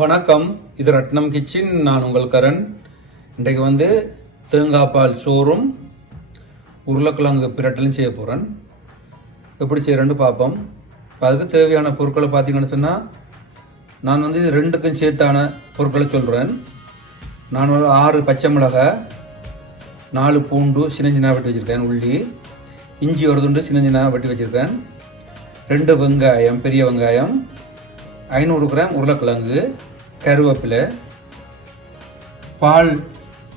வணக்கம். இது ரத்னம் கிச்சன். நான் உங்கள் கரண். இன்றைக்கு வந்து தேங்காய் பால் சோறும் உருளைக்கிழங்கு பிரட்டலும் செய்ய போகிறேன் எப்படி செய்கிறேன்னு பார்ப்போம். இப்போ அதுக்கு தேவையான பொருட்களை பார்த்தீங்கன்னு சொன்னால் நான் வந்து இது ரெண்டுக்கும் சேர்த்தான பொருட்களை சொல்கிறேன் நான் ஒரு ஆறு பச்சை மிளகாய் நாலு பூண்டு சின்ன சின்ன வெட்டி வச்சுருக்கேன் உள்ளி. இஞ்சி ஒரு துண்டு சின்ன சின்ன வெட்டி வச்சுருக்கேன். ரெண்டு வெங்காயம் பெரிய வெங்காயம். ஐநூறு கிராம் உருளைக்கிழங்கு கருவேப்பிலை பால்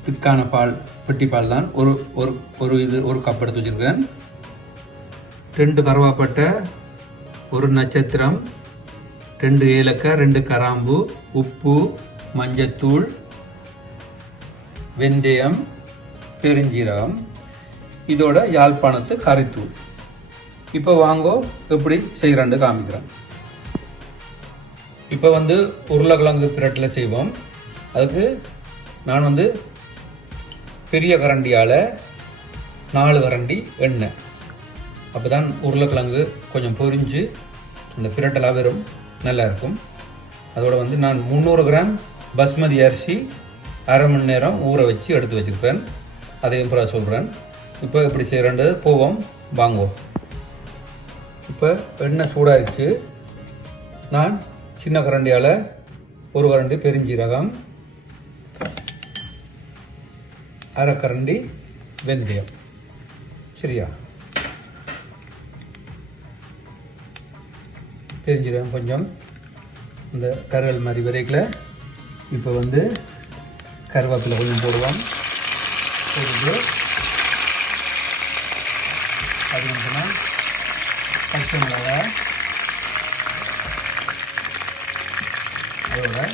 திக்கான பால் பெட்டி பால் தான். ஒரு ஒரு ஒரு இது ஒரு கப் எடுத்து வச்சுருக்கேன். ரெண்டு கருவாப்பட்டை ஒரு நட்சத்திரம் ரெண்டு ஏலக்காய் ரெண்டு கராம்பு உப்பு மஞ்சத்தூள் வெந்தயம் பெருஞ்சீரகம். இதோட யாழ்ப்பாணத்து கறித்தூள். இப்போ வாங்கோ எப்படி செய்கிறாண்டு காமிக்கிறேன். இப்போ வந்து உருளைக்கிழங்கு பிரட்டில் செய்வோம். அதுக்கு நான் வந்து பெரிய கரண்டியால் நாலு கரண்டி எண்ணெய். அப்போ தான் உருளைக்கிழங்கு கொஞ்சம் பொரிஞ்சு இந்த பிரட்டலாக வெறும் நல்லா இருக்கும். வந்து நான் முந்நூறு கிராம் பஸ்மதி அரிசி அரை மணி நேரம் ஊற வச்சு எடுத்து வச்சுருக்கிறேன் அதையும் பிறகு சொல்கிறேன் இப்போ எப்படி செய்கிறேன்றது போவோம் வாங்குவோம். இப்போ எண்ணெய் சூடாகிடுச்சு நான் சின்ன கரண்டியால் ஒரு கரண்டி பெருஞ்சீரகம். அரை கரண்டி வெந்தயம். சரியா? பெருஞ்சீரகம் கொஞ்சம் இந்த கருவேல் மாதிரி விரைக்கில். இப்போ வந்து கருவேப்பிலை கொஞ்சம் போடுவோம். போட்டுட்டு அது சொன்னால் பச்சை மிளகாய் போடுறேன்.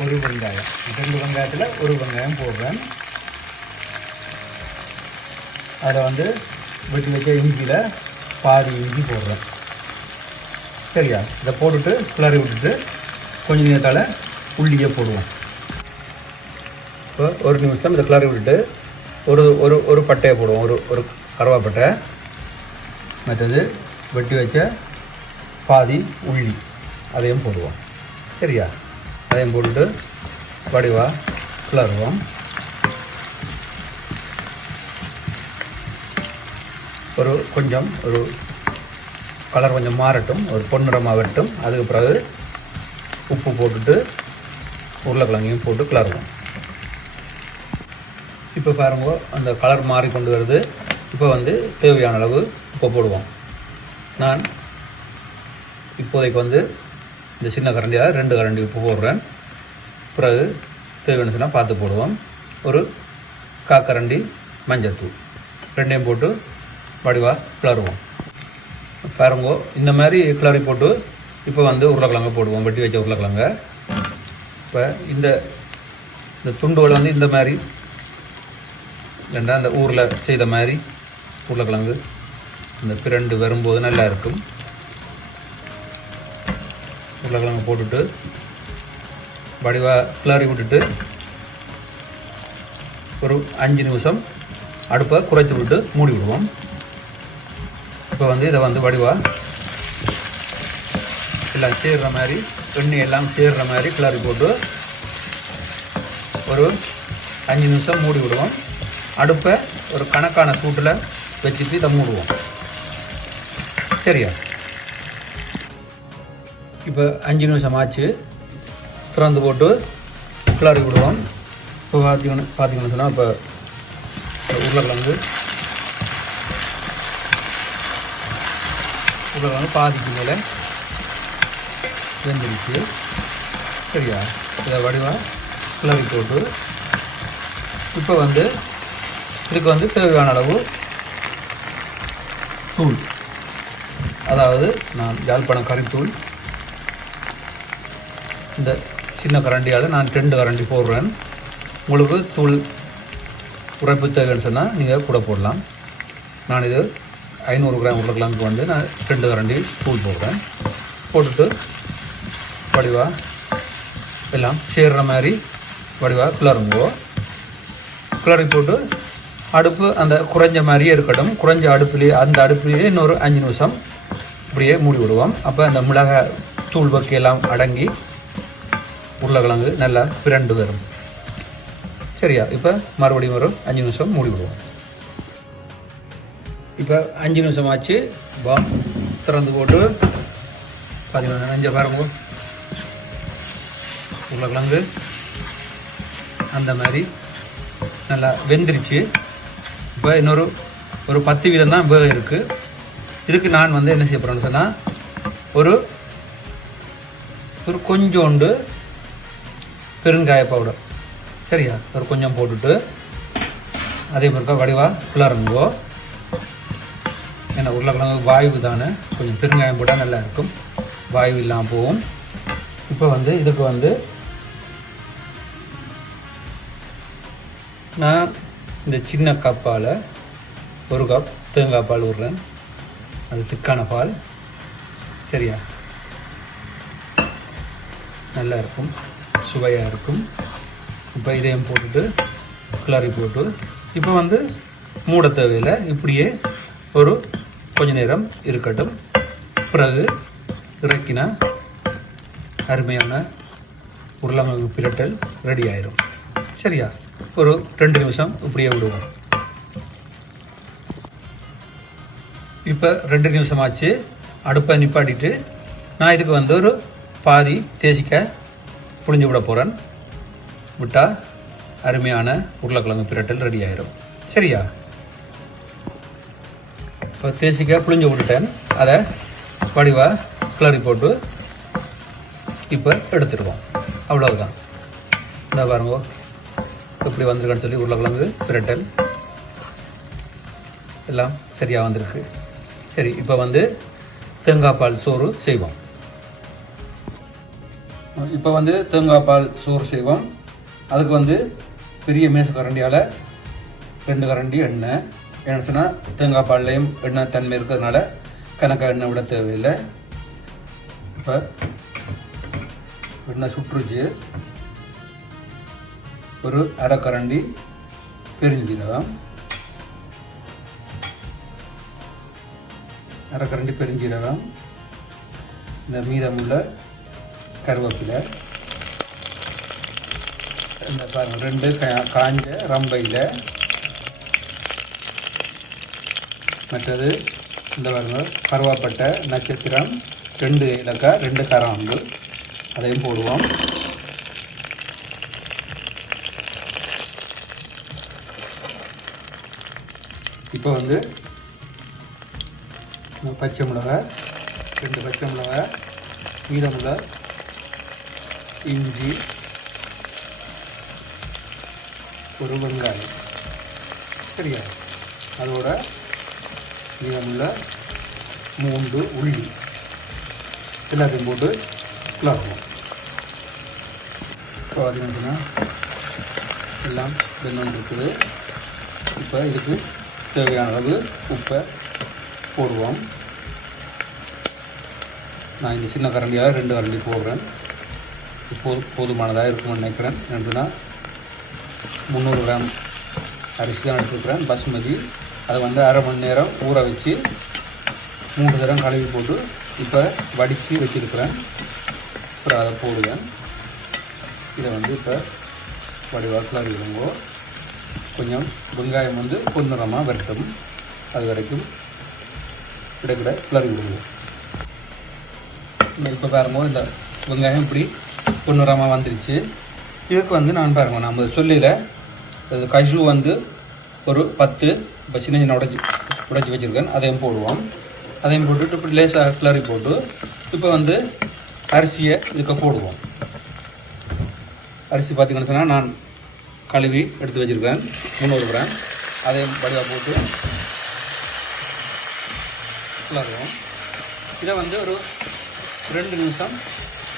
ஒரு வெங்காயம். ரெண்டு வெங்காயத்தில் ஒரு வெங்காயம் போடுறேன். அதில் வந்து வெட்டி வச்ச இஞ்சியில் பாதி இஞ்சி போடுறேன். சரியா? இதை போட்டுட்டு கிளறி விட்டுட்டு கொஞ்சம் நேரத்தால் உள்ளியே போடுவோம். இப்போ ஒரு நிமிஷம் இதை கிளறி விட்டுட்டு ஒரு ஒரு ஒரு பட்டையை போடுவோம். ஒரு ஒரு கருவாப்பட்டை. மற்றது வெட்டி வச்ச பாதி உள்ளி. அதையும் போடுவோம். சரியா அதையும் போட்டு வடிவா கிளறுவோம். ஒரு கொஞ்சம் ஒரு கலர் கொஞ்சம் மாறட்டும் ஒரு பொன்னிறமாக வெட்டும் அதுக்கு பிறகு உப்பு போட்டுட்டு உருளைக்கிழங்கையும் போட்டு கிளறுவோம். இப்போ பாருங்க அந்த கலர் மாறி கொண்டு வருது. இப்போ வந்து தேவையான அளவு உப்பு போடுவோம். நான் இப்போதைக்கு வந்து இந்த சின்ன கரண்டியாக ரெண்டு கரண்டி உப்பு போடுறேன். பிறகு தேவையான சொன்னால் பார்த்து போடுவோம். ஒரு காக்கரண்டி மஞ்சத்தூள் ரெண்டையும் போட்டு வடிவாக கிளறுவோம். பாருங்கோ இந்த மாதிரி கிளறி போட்டு இப்போ வந்து உருளைக்கிழங்க போடுவோம். வெட்டி வச்ச உருளைக்கிழங்க. இப்போ இந்த இந்த துண்டுகள் வந்து இந்த மாதிரி இல்லைண்டா அந்த ஊரில் செய்த மாதிரி உருளைக்கிழங்கு இந்த பிரண்டு வரும்போது நல்லா இருக்கும். உருளைக்கிழங்கு போட்டுட்டு வடிவாக கிளறி விட்டுட்டு ஒரு அஞ்சு நிமிஷம் அடுப்பை குறைச்சி விட்டு மூடி விடுவோம். இப்போ வந்து இதை வந்து வடிவாக எல்லாம் சேர்ற மாதிரி எண்ணெய் எல்லாம் சேர்ற மாதிரி கிளறி போட்டு ஒரு அஞ்சு நிமிஷம் மூடி விடுவோம். அடுப்பை ஒரு கணக்கான சூட்டில் வச்சுட்டு இதை மூடுவோம். சரியா? இப்போ அஞ்சு நிமிஷம் ஆச்சு. திறந்து போட்டு கிளறி விடுவோம். இப்போ பார்த்திங்கன்னு பார்த்திங்கன்னு சொன்னால் இப்போ உருளைக்கிழங்கு உருளைக்கிழங்கு பாதிக்கு மேலே வெந்துருச்சு. சரியா? இதை வடிவாக கிளறி போட்டு இப்போ வந்து இதுக்கு வந்து தேவையான அளவு தூள். அதாவது நான் யாழ்ப்பாணம் கறித்தூள். இந்த சின்ன கரண்டியால் நான் ரெண்டு கரண்டி போடுறேன். உங்களுக்கு தூள் உரைப்பு தேவைன்னு சொன்னால் நீங்கள் கூட போடலாம். நான் இது ஐநூறு கிராம் உருளைக்கிழங்கு வந்து நான் ரெண்டு கரண்டி தூள் போடுறேன். போட்டுட்டு வடிவா எல்லாம் சேர்கிற மாதிரி வடிவா கிளறுங்கோ. கிளறி போட்டு அடுப்பு அந்த குறைஞ்ச மாதிரியே இருக்கட்டும். குறைஞ்ச அடுப்புலேயே அந்த அடுப்புலேயே இன்னொரு அஞ்சு நிமிஷம் இப்படியே மூடி விடுவோம். அப்போ அந்த மிளகாய் தூள் வக்கையெல்லாம் அடங்கி உருளைக்கிழங்கு நல்லா பிரண்டு வரும். சரியா? இப்போ மறுபடியும் ஒரு அஞ்சு நிமிஷம் மூடி விடுவோம். இப்போ அஞ்சு நிமிஷம் ஆச்சு. வா திறந்து போட்டு பார்த்தீங்கன்னா நஞ்ச பாருங்க. உருளைக்கிழங்கு அந்த மாதிரி நல்லா வெந்துருச்சு. இப்போ இன்னொரு ஒரு பத்து வீதம் தான் வேக இருக்குது இதுக்கு நான் வந்து என்ன செய்ய போகிறேன்னு சொன்னால் ஒரு ஒரு கொஞ்சோண்டு பெருங்காய பவுடர் சரியா? ஒரு கொஞ்சம் போட்டுட்டு அதே மாதிரி வடிவா? கிளறுங்கோ ஏன்னா உருளைக்கிழங்கு வாயு தானே? கொஞ்சம் பெருங்காயம் போட்டால் நல்லா இருக்கும். வாயு இல்லாமல் போகும். இப்போ வந்து இதுக்கு வந்து நான் இந்த சின்ன கப்பால் ஒரு கப் தேங்காய் பால் விடுறேன் அது திக்கான பால். சரியா? நல்லா இருக்கும். சுவையாக இருக்கும். இப்போ இதையும் போட்டுட்டு கிளறி போட்டு இப்போ வந்து மூட தேவையில் இப்படியே ஒரு கொஞ்ச நேரம் இருக்கட்டும். பிறகு இறக்கினா அருமையான உருளைக்கிழங்கு பிரட்டல் ரெடி ஆயிரும். சரியா? ஒரு ரெண்டு நிமிஷம் இப்படியே விடுவோம். இப்போ ரெண்டு நிமிஷம் ஆச்சு அடுப்பை நிப்பாட்டிட்டு நான் இதுக்கு வந்து ஒரு பாதி தேசிக்க புழிஞ்சு விட போகிறேன் விட்டால் அருமையான உருளைக்கிழங்கு பிரட்டல் ரெடி ஆயிரும். சரியா? இப்போ தேசிக்க புழிஞ்சு விட்டுட்டேன். அதை வடிவாக கிளறி போட்டு இப்போ எடுத்துடுவோம். அவ்வளவுதான். இந்த பாருங்க. எப்படி வந்திருக்குன்னு சொல்லி உருளைக்கிழங்கு பிரட்டல் எல்லாம் சரியாக வந்திருக்கு. சரி இப்போ வந்து தேங்காய் பால் சோறு செய்வோம். இப்போ வந்து தேங்காய் பால் சோறு செய்வோம். அதுக்கு வந்து பெரிய மேசு கரண்டியால் ரெண்டு கரண்டி எண்ணெய். ஏன்னு சொன்னால் தேங்காய் பால்லையும் எண்ணெய் தன்மை இருக்கிறதுனால கணக்காக எண்ணெய் விட தேவையில்லை. இப்போ எண்ணெய் சுற்றுச்சு. ஒரு அரை கரண்டி பெருஞ்சீரகம். அரை கரண்டி பெருஞ்சீரகம். இந்த மீதமுள்ள கருவேப்பிலை. இந்த பாருங்க ரெண்டு கா- காஞ்ச ரம்பையில். மற்றது இந்த பாருங்க கருவாப்பட்டை நட்சத்திரம் ரெண்டு இலக்காய் ரெண்டு கராம்பு. அதையும் போடுவோம். இப்போ வந்து பச்சை மிளகாய் ரெண்டு பச்சை மிளகாய் மீதமுள்ள இஞ்சி ஒரு வெங்காயம் சரியா? அதோட நீளமுள்ள மூன்று உள்ளி எல்லாத்தையும் போட்டு கிளறணும். இப்போ பார்த்தீங்கன்னா எல்லாம் வெண்ணம் இருக்குது இப்போ இதுக்கு தேவையான அளவு உப்பை போடுவோம். நான் இந்த சின்ன கரண்டியாக ரெண்டு கரண்டி போடுறேன். போது போதுமானதாக இருக்கும்னு நினைக்கிறேன். என்னதுன்னா முந்நூறு கிராம் அரிசி தான் எடுத்துக்கிறேன். பாசுமதி அதை வந்து அரை மணி நேரம் ஊற வச்சு மூணு தரம் கழுவி போட்டு இப்போ வடித்து வச்சுருக்கிறேன். அப்புறம் அதை போடுவேன். இதை வந்து இப்போ வடிவாக்கில் கிளறி கொஞ்சம் வெங்காயம் வந்து பொன்னிறமாக வரட்டும். அது வரைக்கும் கிடக்கிட கிளறி விடுவோம் இப்போ பாருங்க இந்த வெங்காயம் இப்படி பொன்னிறமாக வந்துருச்சு. இதுக்கு வந்து நான் பாருங்க நம்ம சொல்லியில் அது கஷு வந்து ஒரு பத்து இப்போ சின்ன சின்ன உடச்சி உடைச்சி வச்சுருக்கேன். அதையும் போடுவோம். அதையும் போட்டுட்டு இப்படி லேசாக கிளறி போட்டு இப்போ வந்து அரிசியை இதுக்கு போடுவோம். அரிசி பார்த்தீங்கன்னு சொன்னால் நான் கழுவி எடுத்து வச்சுருக்கேன். முந்நூறு கிராம். அதையும் வடிவாக போட்டு கிளறுவோம். இதை வந்து ஒரு ரெண்டு நிமிஷம்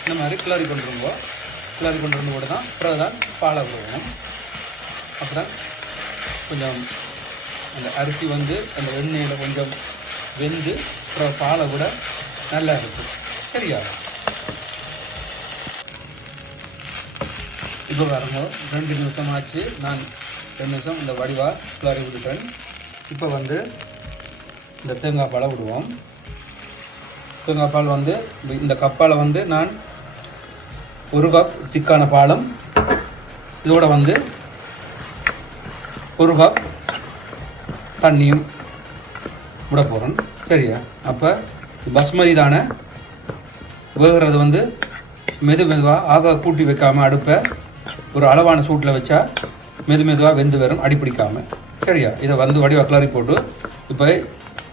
இந்த மாதிரி கிளறி கொண்டுருங்கோ கிளறி கொண்டு வந்து கூட தான் அப்புறம் தான் பாலை விடுவோம் அப்புறம் கொஞ்சம் அந்த அரிசி வந்து அந்த எண்ணெயில் கொஞ்சம் வெந்து அப்புறம் பாலை விட நல்லா இருக்கும். சரியா? இப்போ பாருங்க ரெண்டு நிமிஷம் ஆச்சு. நான் ரெண்டு நிமிஷம் இந்த வடிவா கிளறி விட்டுட்டேன். இப்போ வந்து இந்த தேங்காய் பாலை விடுவோம். தேங்காய் பால் வந்து இந்த கப்பால் வந்து நான் ஒரு கப் திக்கான பாலம். இதோட வந்து ஒரு கப் தண்ணியும் விட போகிறேன் சரியா? அப்போ பஸ்மதி தானே வேகிறது வந்து மெது மெதுவாக ஆக கூட்டி வைக்காமல் அடுப்பை ஒரு அளவான சூட்டில் வச்சா மெது மெதுவாக வெந்து வரும் அடிப்பிடிக்காமல் சரியா? இதை வந்து வடிவாக கிளறி போட்டு இப்போ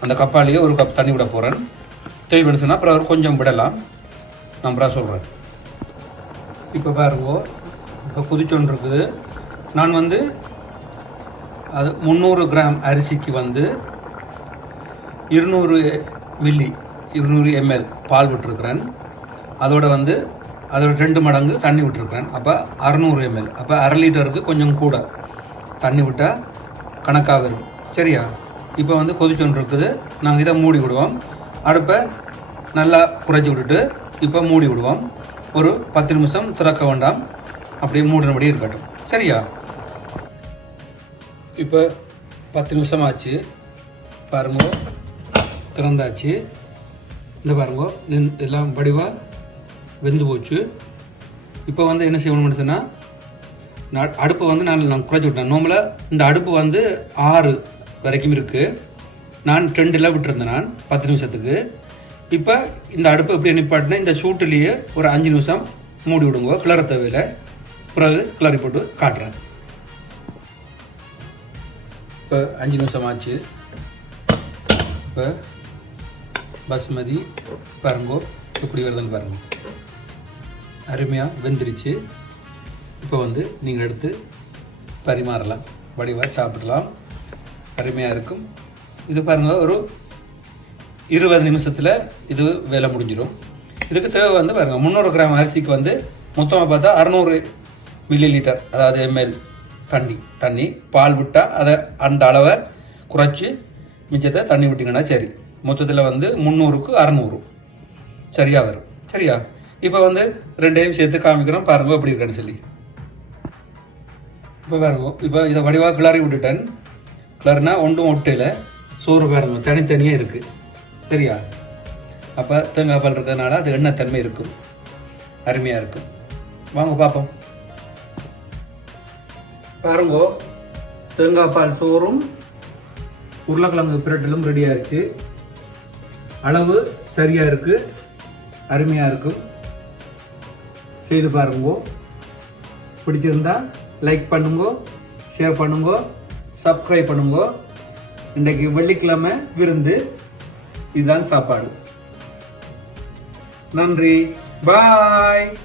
அந்த கப்பாலேயே ஒரு கப் தண்ணி விட போகிறேன் தேவை சொன்னால் அப்புறம் கொஞ்சம் விடலாம். நான் அப்புறம் சொல்கிறேன் இப்போ பாருங்கோ. இப்போ குதிச்சொன்று இருக்குது நான் வந்து அது முந்நூறு கிராம் அரிசிக்கு வந்து இருநூறு மில்லி இருநூறு எம்எல் பால் விட்டுருக்குறேன். அதோட வந்து அதோட ரெண்டு மடங்கு தண்ணி விட்டுருக்குறேன். அப்போ அறநூறு எம்எல். அப்போ அரை லிட்டருக்கு கொஞ்சம் கூட தண்ணி விட்டால் கணக்காக வரும். சரியா? இப்போ வந்து கொதிச்சொன்று இருக்குது நாங்கள் இதை மூடி விடுவோம். அடுப்பை நல்லா குறைச்சி விட்டுட்டு இப்போ மூடி விடுவோம். ஒரு பத்து நிமிஷம் திறக்க வேண்டாம். அப்படியே மூடினபடி இருக்கட்டும். சரியா? இப்போ பத்து நிமிஷம் ஆச்சு. பாருங்க திறந்தாச்சு. இந்த பாருங்க எல்லாம் வடிவாக வெந்து போச்சு. இப்போ வந்து என்ன செய்யணும்னு சொன்னால் நான் அடுப்பை வந்து நான் நான் குறைச்சி விட்டேன். நார்மலாக இந்த அடுப்பு வந்து ஆறு வரைக்கும் இருக்குது நான் ரெண்டில் விட்டுருந்தேன் நான் பத்து நிமிஷத்துக்கு. இப்போ இந்த அடுப்பை எப்படி நிப்பாட்டினா இந்த சூட்டுலேயே ஒரு அஞ்சு நிமிஷம் மூடி விடுங்க. கிளற தேவையில்ல. பிறகு கிளறி போட்டு காட்டுறேன். இப்போ அஞ்சு நிமிஷம் ஆச்சு. இப்போ பஸ்மதி பாருங்கோ எப்படி வருதுன்னு பாருங்க. அருமையாக வெந்துருச்சு. இப்போ வந்து நீங்கள் எடுத்து பரிமாறலாம். வடிவாக சாப்பிடலாம். அருமையாக இருக்கும். இது பாருங்கள் ஒரு இருபது நிமிஷத்தில் இது வேலை முடிஞ்சிடும். இதுக்கு தேவை வந்து பாருங்கள் முந்நூறு கிராம் அரிசிக்கு வந்து மொத்தமாக பார்த்தா அறநூறு மில்லி லிட்டர் அதாவது எம்எல் தண்ணி தண்ணி பால் விட்டால் அதை அந்த அளவை குறைச்சி மிச்சத்தை தண்ணி விட்டிங்கன்னா சரி. மொத்தத்தில் வந்து முந்நூறுக்கு அறநூறு. சரியாக வரும். சரியா? இப்போ வந்து ரெண்டையும் சேர்த்து காமிக்கிறோம். பாருங்க எப்படி இருக்குன்னு சொல்லி. இப்போ பாருங்க இப்போ இதை வடிவாக கிளறி விட்டுட்டேன். கிளறினா ஒன்றும் ஒட்டையில் சோறு பாருங்க தனித்தனியாக இருக்குது சரியா அப்போ தேங்காய் பால் இருக்கிறதுனால அது எண்ணெய் தன்மை இருக்கும். அருமையாக இருக்கும். வாங்க பார்ப்போம். பாருங்கோ தேங்காய் பால் சோறும் உருளைக்கிழங்கு பிரட்டலும் ரெடியாகிருச்சு ஆயிடுச்சு. அளவு சரியாக இருக்குது அருமையாக இருக்கும். செய்து பாருங்கோ. பிடிச்சிருந்தா லைக் பண்ணுங்க ஷேர் பண்ணுங்க சப்ஸ்கிரைப் பண்ணுங்க. இன்றைக்கு வெள்ளிக்கிழமை விருந்து. இதுதான் சாப்பாடு. நன்றி. பாய்